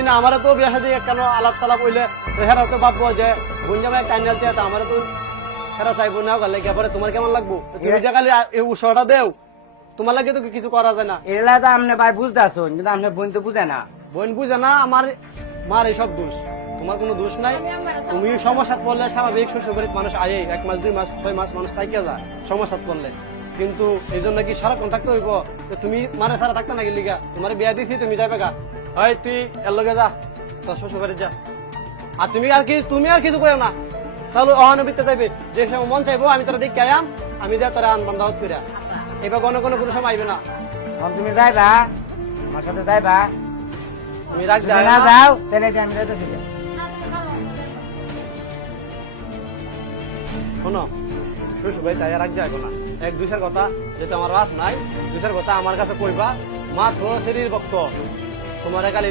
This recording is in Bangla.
বুঝছি না আমারও তো বিয়া শাদী কেন আলাপ সালাপ হইলে হেরা তো ভাববো যে বোন জামাই কাইনাল চেয়ে তো আমারও তো হেরা চাইবো না গেলে পরে তোমার কেমন লাগবো তুমি যে খালি এই উৎসটা দেও তোমার লাগে তো কিছু করা যায় না। এলা তো আপনি ভাই বুঝতে আসুন কিন্তু আপনি বোন তো বুঝে না। বোন বুঝে না আমার মার এইসব দোষ, তোমার কোনো দোষ নাই। তুমি সমস্যাত পড়লে স্বাভাবিক শ্বশুরবাড়ির মানুষ আয়ে 1 মাস 2 মাস 6 মাস মানুষ থাইকে যায় সমস্যাত পড়লে, কিন্তু এই জন্য কি সারাক্ষণ থাকতে হইব? তুমি মারে সারা থাকতে না গেলি গা, তোমার বিয়া দিছি তুমি যাবে গা, হয় তুই এর লগে যা তোর শ্বশুরবাড়ি যা। আর তুমি আর কিছু কইও না, তাহলে অহানুবিতে যাইবে যে সময় মন চাইবো আমি তোরা দেখে আয়াম, আমি যা তোরা আনবান দাওয়াত কইরা এবার কোনো কোনো সময় আইবে না। এখন তুমি যাইবা আমার সাথে যাইবা, তুমি রাখ যদি না যাও তাহলে আমি যাইতেছি। শোনো শ্বশুরবাড়ি তাই রাখ যাইবো না, 1-2 কথা যেটা আমার রাত নাই 2 কথা আমার কাছে কইবা, মাত্র শরীর ভক্ত তোমার কালি